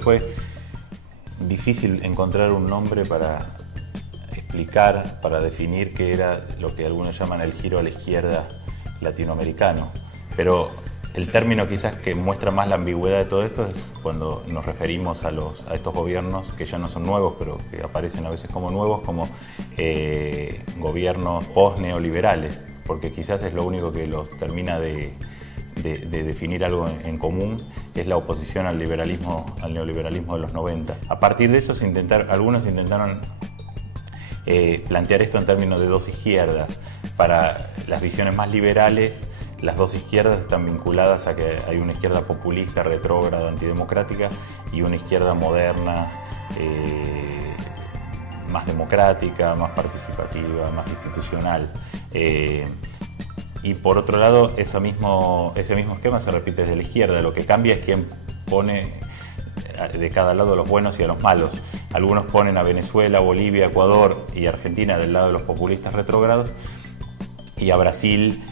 fue difícil encontrar un nombre para explicar, para definir qué era lo que algunos llaman el giro a la izquierda latinoamericano. Pero el término quizás que muestra más la ambigüedad de todo esto es cuando nos referimos a estos gobiernos que ya no son nuevos, pero que aparecen a veces como nuevos, como gobiernos post-neoliberales, porque quizás es lo único que los termina de definir algo en común, es la oposición al liberalismo, al neoliberalismo de los 90. A partir de eso algunos intentaron plantear esto en términos de dos izquierdas. Para las visiones más liberales, las dos izquierdas están vinculadas a que hay una izquierda populista, retrógrada, antidemocrática, y una izquierda moderna, más democrática, más participativa, más institucional. Y por otro lado, ese mismo esquema se repite desde la izquierda. Lo que cambia es quién pone de cada lado a los buenos y a los malos. Algunos ponen a Venezuela, Bolivia, Ecuador y Argentina del lado de los populistas retrógrados, y a Brasil,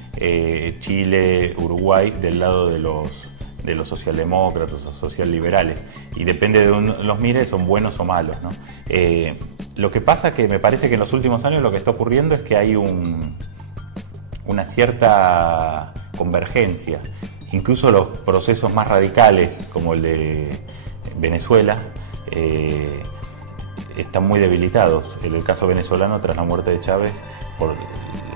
Chile, Uruguay del lado de los socialdemócratas o socialliberales. Y depende de donde los mires, son buenos o malos, ¿no? Lo que pasa que me parece que en los últimos años lo que está ocurriendo es que hay una cierta convergencia. Incluso los procesos más radicales, como el de Venezuela, están muy debilitados. En el caso venezolano, tras la muerte de Chávez, por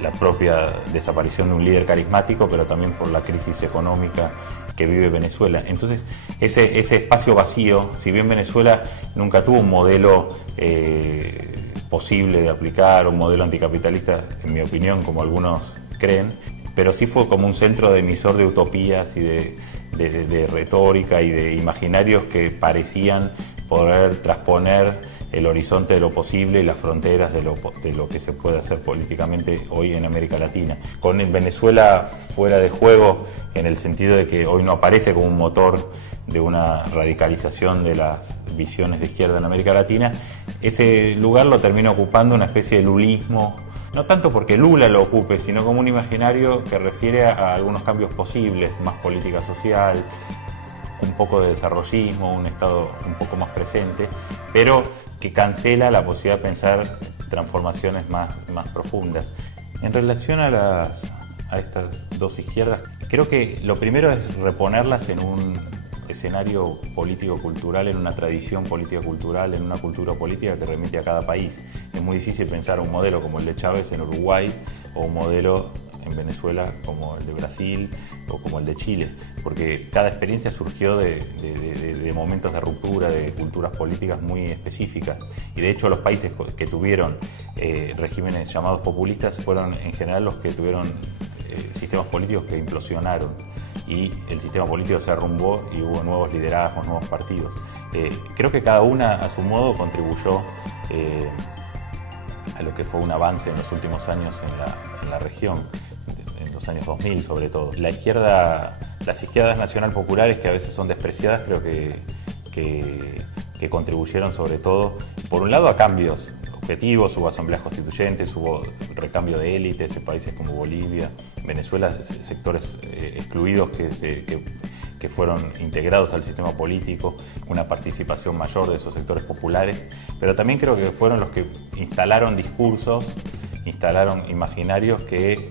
la propia desaparición de un líder carismático, pero también por la crisis económica que vive Venezuela. Entonces, ese espacio vacío, si bien Venezuela nunca tuvo un modelo posible de aplicar, un modelo anticapitalista, en mi opinión, como algunos creen, pero sí fue como un centro de emisor de utopías y de retórica y de imaginarios que parecían poder trasponer el horizonte de lo posible y las fronteras de lo que se puede hacer políticamente hoy en América Latina. Con Venezuela fuera de juego, en el sentido de que hoy no aparece como un motor de una radicalización de las visiones de izquierda en América Latina, ese lugar lo termina ocupando una especie de lulismo, no tanto porque Lula lo ocupe, sino como un imaginario que refiere a algunos cambios posibles, más política social, un poco de desarrollismo, un Estado un poco más presente, pero que cancela la posibilidad de pensar transformaciones más profundas. En relación a estas dos izquierdas, creo que lo primero es reponerlas en un escenario político-cultural, en una tradición política-cultural, en una cultura política que remite a cada país. Es muy difícil pensar un modelo como el de Chávez en Uruguay o un modelo en Venezuela como el de Brasil o como el de Chile, porque cada experiencia surgió de momentos de ruptura, de culturas políticas muy específicas, y de hecho los países que tuvieron regímenes llamados populistas fueron en general los que tuvieron sistemas políticos que implosionaron, y el sistema político se arrumbó y hubo nuevos liderazgos, nuevos partidos. Creo que cada una a su modo contribuyó a lo que fue un avance en los últimos años en la región, en los años 2000 sobre todo. Las izquierdas nacional populares, que a veces son despreciadas, creo que contribuyeron sobre todo, por un lado, a cambios objetivos. Hubo asambleas constituyentes, hubo recambio de élites en países como Bolivia, Venezuela, sectores excluidos que fueron integrados al sistema político, una participación mayor de esos sectores populares, pero también creo que fueron los que instalaron discursos, instalaron imaginarios que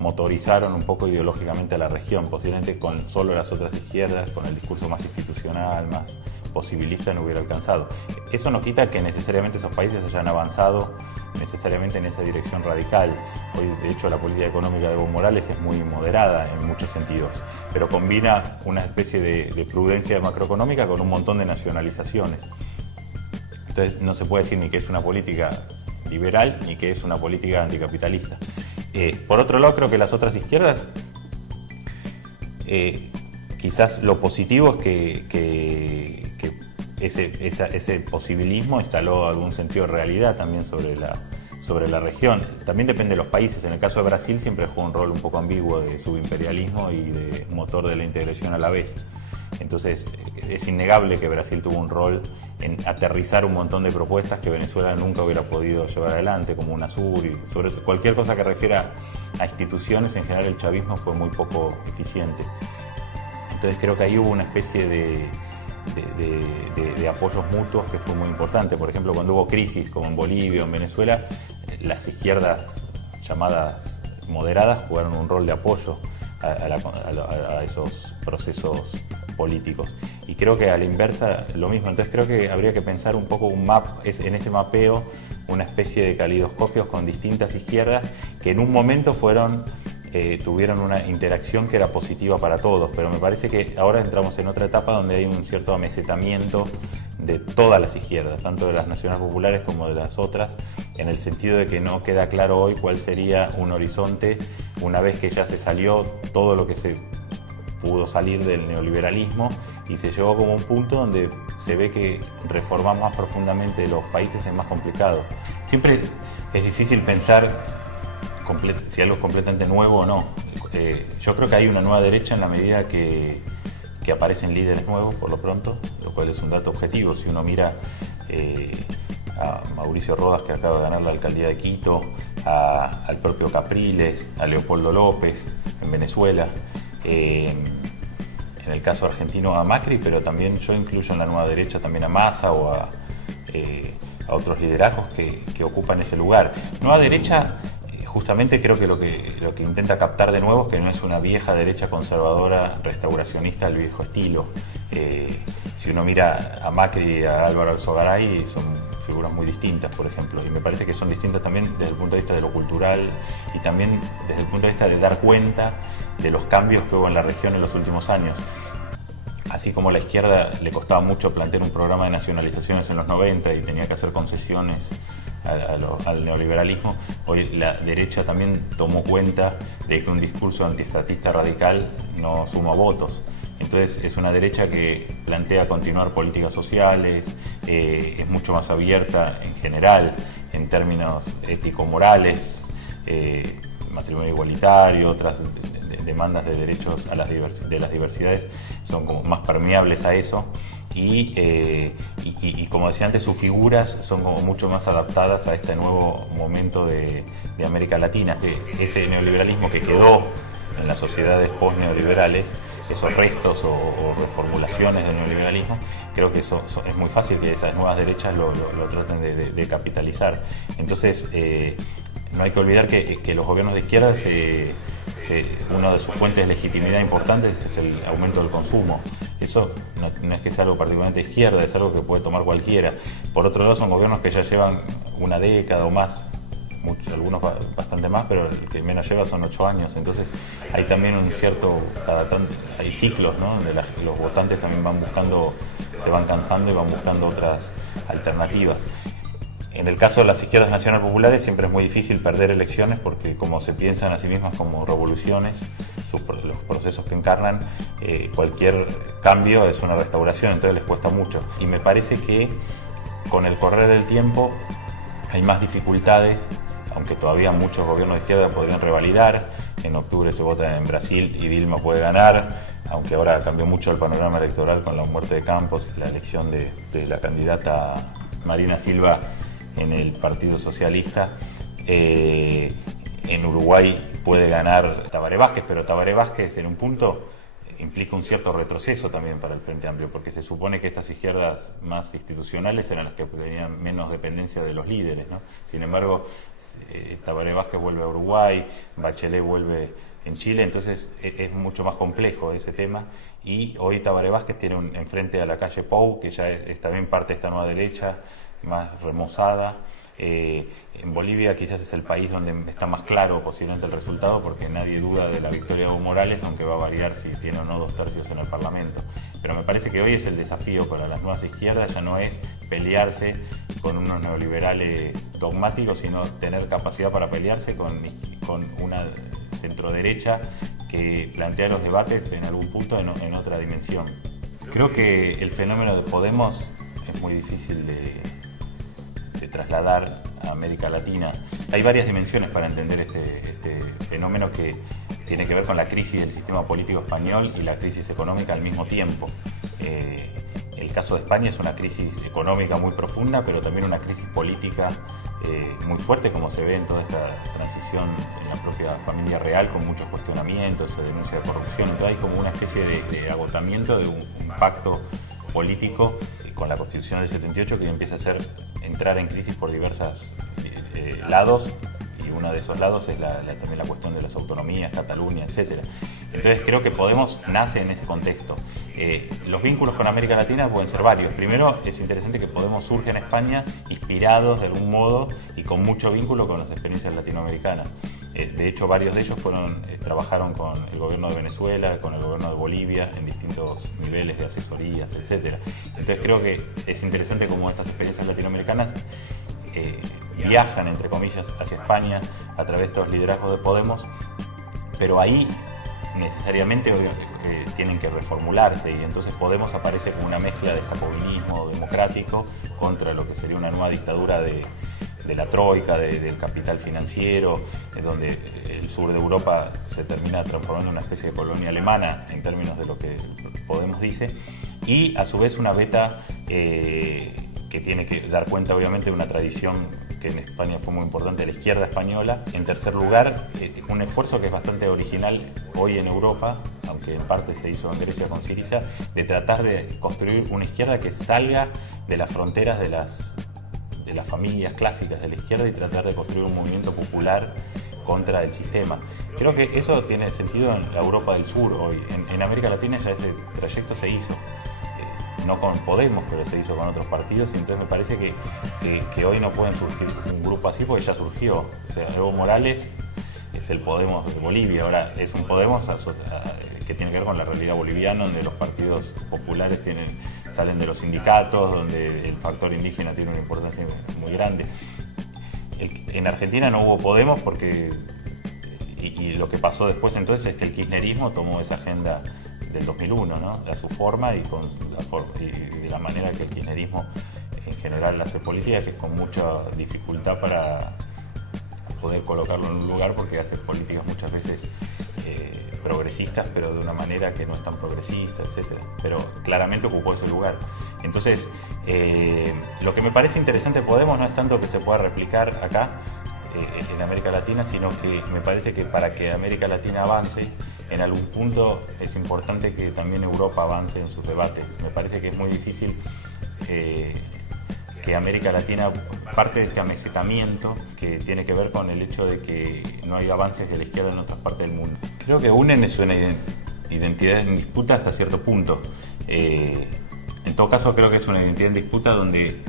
motorizaron un poco ideológicamente a la región. Posiblemente con solo las otras izquierdas, con el discurso más institucional, más posibilista, no hubiera alcanzado. Eso no quita que necesariamente esos países hayan avanzado necesariamente en esa dirección radical. Hoy, de hecho, la política económica de Evo Morales es muy moderada en muchos sentidos, pero combina una especie de prudencia macroeconómica con un montón de nacionalizaciones. Entonces no se puede decir ni que es una política liberal ni que es una política anticapitalista. Por otro lado, creo que las otras izquierdas, quizás lo positivo es que ese posibilismo instaló algún sentido de realidad también sobre la región. También depende de los países. En el caso de Brasil siempre jugó un rol un poco ambiguo de subimperialismo y de motor de la integración a la vez. Entonces es innegable que Brasil tuvo un rol en aterrizar un montón de propuestas que Venezuela nunca hubiera podido llevar adelante, como UNASUR, y sobre cualquier cosa que refiera a instituciones. En general el chavismo fue muy poco eficiente. Entonces creo que ahí hubo una especie de de apoyos mutuos que fue muy importante. Por ejemplo, cuando hubo crisis como en Bolivia o en Venezuela, las izquierdas llamadas moderadas jugaron un rol de apoyo a esos procesos políticos. Y creo que a la inversa lo mismo. Entonces creo que habría que pensar un poco en ese mapeo, una especie de calidoscopios con distintas izquierdas que en un momento tuvieron una interacción que era positiva para todos, pero me parece que ahora entramos en otra etapa donde hay un cierto amesetamiento de todas las izquierdas, tanto de las nacionales populares como de las otras, en el sentido de que no queda claro hoy cuál sería un horizonte una vez que ya se salió todo lo que se pudo salir del neoliberalismo y se llegó como un punto donde se ve que reformar más profundamente los países es más complicado. Siempre es difícil pensar si algo es completamente nuevo o no. Yo creo que hay una nueva derecha en la medida que aparecen líderes nuevos, por lo pronto, lo cual es un dato objetivo. Si uno mira a Mauricio Rodas, que acaba de ganar la alcaldía de Quito, al propio Capriles, a Leopoldo López en Venezuela, en el caso argentino a Macri, pero también yo incluyo en la nueva derecha también a Massa o a otros liderazgos que ocupan ese lugar. Nueva derecha, justamente creo que lo que intenta captar de nuevo es que no es una vieja derecha conservadora restauracionista al viejo estilo. Si uno mira a Macri y a Álvaro Alzogaray, son figuras muy distintas, por ejemplo, y me parece que son distintas también desde el punto de vista de lo cultural y también desde el punto de vista de dar cuenta de los cambios que hubo en la región en los últimos años. Así como a la izquierda le costaba mucho plantear un programa de nacionalizaciones en los 90 y tenía que hacer concesiones al neoliberalismo, hoy la derecha también tomó cuenta de que un discurso antiestatista radical no suma votos. Entonces es una derecha que plantea continuar políticas sociales, es mucho más abierta en general, en términos ético-morales, matrimonio igualitario, otras demandas de derechos de las diversidades son como más permeables a eso. Y como decía antes, sus figuras son como mucho más adaptadas a este nuevo momento de América Latina. Ese neoliberalismo que quedó en las sociedades post-neoliberales, esos restos o reformulaciones del neoliberalismo, creo que eso es muy fácil que esas nuevas derechas lo traten de capitalizar. Entonces, no hay que olvidar que los gobiernos de izquierda, una de sus fuentes de legitimidad importantes es el aumento del consumo. Eso no es que sea algo particularmente de izquierda, es algo que puede tomar cualquiera. Por otro lado, son gobiernos que ya llevan una década o más, algunos bastante más, pero el que menos lleva son 8 años. Entonces hay también un cierto, hay ciclos, ¿no? Donde los votantes también se van cansando y van buscando otras alternativas. En el caso de las izquierdas nacionales populares siempre es muy difícil perder elecciones porque como se piensan a sí mismas como revoluciones, los procesos que encarnan, cualquier cambio es una restauración, entonces les cuesta mucho. Y me parece que con el correr del tiempo hay más dificultades, aunque todavía muchos gobiernos de izquierda podrían revalidar. En octubre se vota en Brasil y Dilma puede ganar, aunque ahora cambió mucho el panorama electoral con la muerte de Campos y la elección de la candidata Marina Silva en el Partido Socialista. En Uruguay puede ganar Tabaré Vázquez, pero Tabaré Vázquez en un punto implica un cierto retroceso también para el Frente Amplio, porque se supone que estas izquierdas más institucionales eran las que tenían menos dependencia de los líderes, ¿no? Sin embargo, Tabaré Vázquez vuelve a Uruguay, Bachelet vuelve en Chile, entonces es mucho más complejo ese tema. Y hoy Tabaré Vázquez tiene enfrente a la calle Pou, que ya es también parte de esta nueva derecha, más remozada. En Bolivia quizás es el país donde está más claro posiblemente el resultado, porque nadie duda de la victoria de Evo Morales, aunque va a variar si tiene o no 2/3 en el Parlamento. Pero me parece que hoy es el desafío para las nuevas izquierdas, ya no es pelearse con unos neoliberales dogmáticos, sino tener capacidad para pelearse con una centroderecha que plantea los debates en algún punto en otra dimensión. Creo que el fenómeno de Podemos es muy difícil de trasladar a América Latina. Hay varias dimensiones para entender este fenómeno que tiene que ver con la crisis del sistema político español y la crisis económica al mismo tiempo. El caso de España es una crisis económica muy profunda, pero también una crisis política muy fuerte, como se ve en toda esta transición en la propia familia real, con muchos cuestionamientos, denuncia de corrupción. Entonces hay como una especie de agotamiento de un pacto político con la Constitución del 78 que empieza a entrar en crisis por diversos lados, y uno de esos lados es también la cuestión de las autonomías, Cataluña, etc. Entonces creo que Podemos nace en ese contexto. Los vínculos con América Latina pueden ser varios. Primero, es interesante que Podemos surge en España inspirados de algún modo y con mucho vínculo con las experiencias latinoamericanas. De hecho, varios de ellos trabajaron con el gobierno de Venezuela, con el gobierno de Bolivia, en distintos niveles de asesorías, etc. Entonces creo que es interesante cómo estas experiencias latinoamericanas viajan, entre comillas, hacia España a través de estos liderazgos de Podemos, pero ahí necesariamente tienen que reformularse, y entonces Podemos aparece como una mezcla de jacobinismo democrático contra lo que sería una nueva dictadura de la troika, del capital financiero, donde el sur de Europa se termina transformando en una especie de colonia alemana en términos de lo que Podemos dice, y a su vez una beta que tiene que dar cuenta obviamente de una tradición que en España fue muy importante, de la izquierda española. En tercer lugar, un esfuerzo que es bastante original hoy en Europa, aunque en parte se hizo en Grecia con Syriza, de tratar de construir una izquierda que salga de las fronteras de las familias clásicas de la izquierda y tratar de construir un movimiento popular contra el sistema. Creo que eso tiene sentido en la Europa del Sur hoy. En América Latina ya ese trayecto se hizo. No con Podemos, pero se hizo con otros partidos, y entonces me parece que hoy no pueden surgir un grupo así porque ya surgió. O sea, Evo Morales es el Podemos de Bolivia, ahora es un Podemos que tiene que ver con la realidad boliviana, donde los partidos populares salen de los sindicatos, donde el factor indígena tiene una importancia muy grande. En Argentina no hubo Podemos porque, y lo que pasó después entonces es que el kirchnerismo tomó esa agenda del 2001, ¿no? A su forma y de la manera que el kirchnerismo en general hace política, que es con mucha dificultad para poder colocarlo en un lugar, porque hace políticas muchas veces progresistas, pero de una manera que no es tan progresista, etc. Pero claramente ocupó ese lugar. Entonces, lo que me parece interesante de Podemos no es tanto que se pueda replicar acá en América Latina, sino que me parece que para que América Latina avance, en algún punto es importante que también Europa avance en sus debates. Me parece que es muy difícil que América Latina, parte del amesetamiento que tiene que ver con el hecho de que no hay avances de la izquierda en otras partes del mundo. Creo que UNEN es una identidad en disputa hasta cierto punto. En todo caso, creo que es una identidad en disputa donde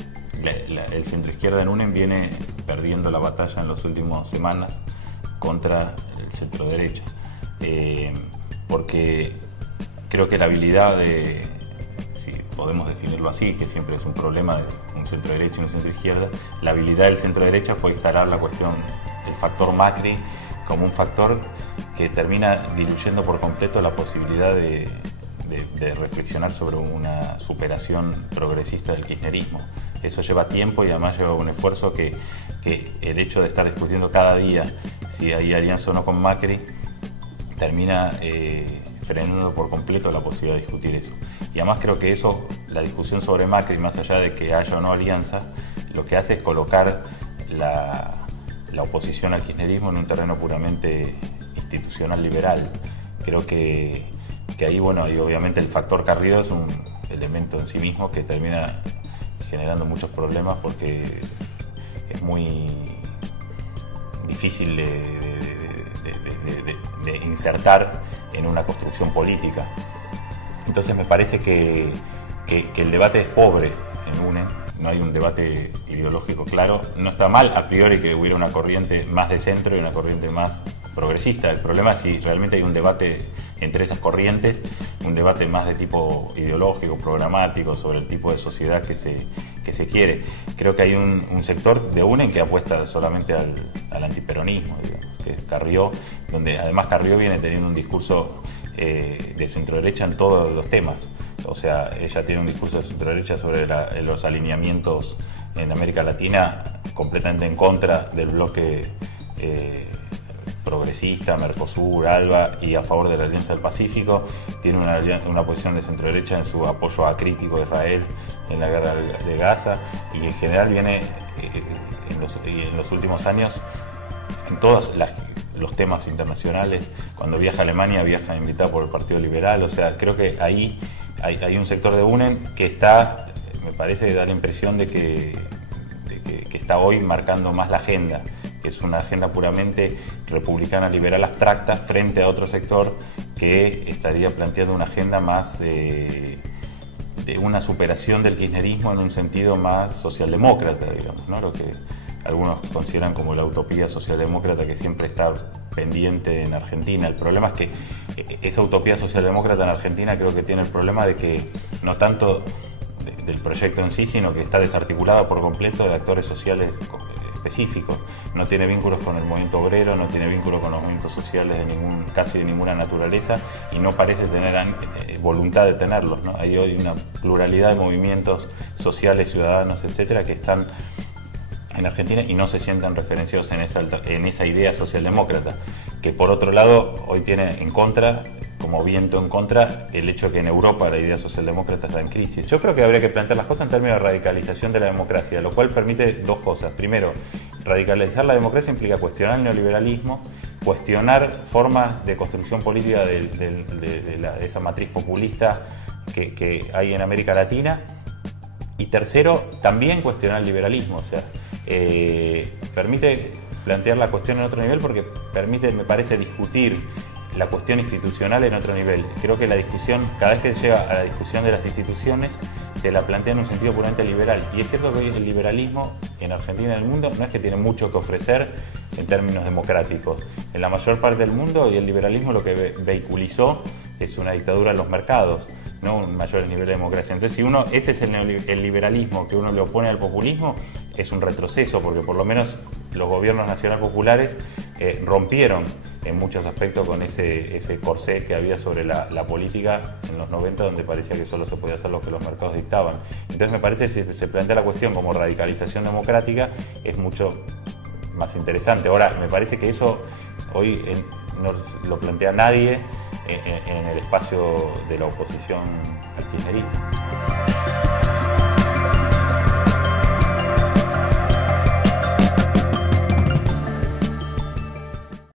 el centro-izquierda en UNEN viene perdiendo la batalla en las últimas semanas contra el centro-derecha. Porque creo que la habilidad de, si podemos definirlo así, que siempre es un problema de un centro-derecha y un centro-izquierda, la habilidad del centro-derecha fue instalar la cuestión del factor Macri como un factor que termina diluyendo por completo la posibilidad de reflexionar sobre una superación progresista del kirchnerismo. Eso lleva tiempo y además lleva un esfuerzo que el hecho de estar discutiendo cada día si hay alianza o no con Macri termina frenando por completo la posibilidad de discutir eso. Y además creo que eso, la discusión sobre Macri, más allá de que haya o no alianza, lo que hace es colocar la oposición al kirchnerismo en un terreno puramente institucional liberal. Creo que ahí, bueno, y obviamente el factor Carrió es un elemento en sí mismo que termina generando muchos problemas porque es muy difícil de insertar en una construcción política. Entonces me parece que el debate es pobre en UNEN, no hay un debate ideológico claro. No está mal a priori que hubiera una corriente más de centro y una corriente más progresista. El problema es si realmente hay un debate entre esas corrientes, un debate más de tipo ideológico, programático, sobre el tipo de sociedad que se quiere. Creo que hay un sector de UNEN que apuesta solamente al antiperonismo, digamos, que es Carrió, donde además Carrió viene teniendo un discurso de centro-derecha en todos los temas. O sea, ella tiene un discurso de centro-derecha sobre los alineamientos en América Latina completamente en contra del bloque progresista, Mercosur, ALBA, y a favor de la Alianza del Pacífico. Tiene una posición de centro-derecha en su apoyo acrítico a Israel en la guerra de Gaza, y en general viene en los últimos años en todos los temas internacionales. Cuando viaja a Alemania, viaja invitada por el Partido Liberal. O sea, creo que ahí hay un sector de UNEM que está, me parece que da la impresión de que está hoy marcando más la agenda, que es una agenda puramente republicana liberal abstracta frente a otro sector que estaría planteando una agenda más de una superación del kirchnerismo en un sentido más socialdemócrata, digamos, ¿no? Lo que algunos consideran como la utopía socialdemócrata que siempre está pendiente en Argentina. El problema es que esa utopía socialdemócrata en Argentina creo que tiene el problema de que no tanto del proyecto en sí, sino que está desarticulada por completo de actores sociales específicos. No tiene vínculos con el movimiento obrero, no tiene vínculos con los movimientos sociales casi de ninguna naturaleza, y no parece tener voluntad de tenerlos, ¿no? Hay hoy una pluralidad de movimientos sociales, ciudadanos, etcétera, que están en Argentina y no se sienten referenciados en esa idea socialdemócrata, que por otro lado hoy tiene en contra, como viento en contra, el hecho de que en Europa la idea socialdemócrata está en crisis. Yo creo que habría que plantear las cosas en términos de radicalización de la democracia, lo cual permite dos cosas. Primero, radicalizar la democracia implica cuestionar el neoliberalismo, cuestionar formas de construcción política de esa matriz populista que hay en América Latina. Y tercero, también cuestionar el liberalismo, o sea, permite plantear la cuestión en otro nivel porque permite, me parece, discutir la cuestión institucional en otro nivel. Creo que la discusión, cada vez que llega a la discusión de las instituciones, se la plantea en un sentido puramente liberal. Y es cierto que hoy el liberalismo en Argentina y en el mundo no es que tiene mucho que ofrecer en términos democráticos. En la mayor parte del mundo, y el liberalismo lo que vehiculizó es una dictadura en los mercados, no un mayor nivel de democracia. Entonces, si ese es el liberalismo que uno le opone al populismo, es un retroceso, porque por lo menos los gobiernos nacional populares rompieron en muchos aspectos con ese corsé que había sobre la política en los 90, donde parecía que solo se podía hacer lo que los mercados dictaban. Entonces me parece que si se plantea la cuestión como radicalización democrática es mucho más interesante. Ahora, me parece que eso hoy no lo plantea nadie en el espacio de la oposición al kirchnerismo.